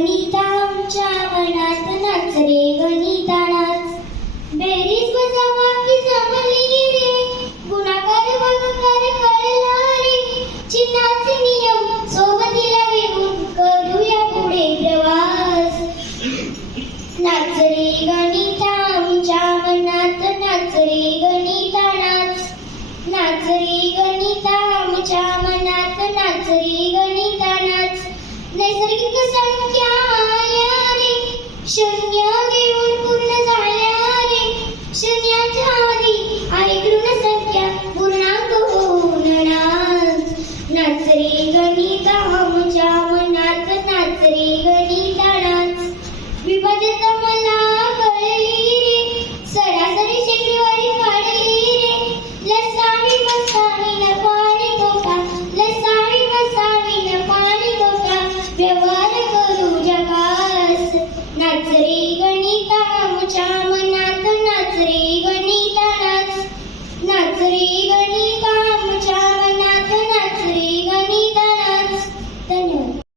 गणिता आमच्या मनात नाच रे गणिता नाच. बेरीज वजाबाकी जमली रे, गुणाकार भागाकार कळला रे. चिन्हाचे नियम सोबतीला घेऊन करूया पुढे प्रवास. नाच रे गणिता आमच्या मनात नाच रे गणिता नाच. नाच रे गणिता आमच्या मनात नाच रे गणिता नाच. नैसर्गिक संख्या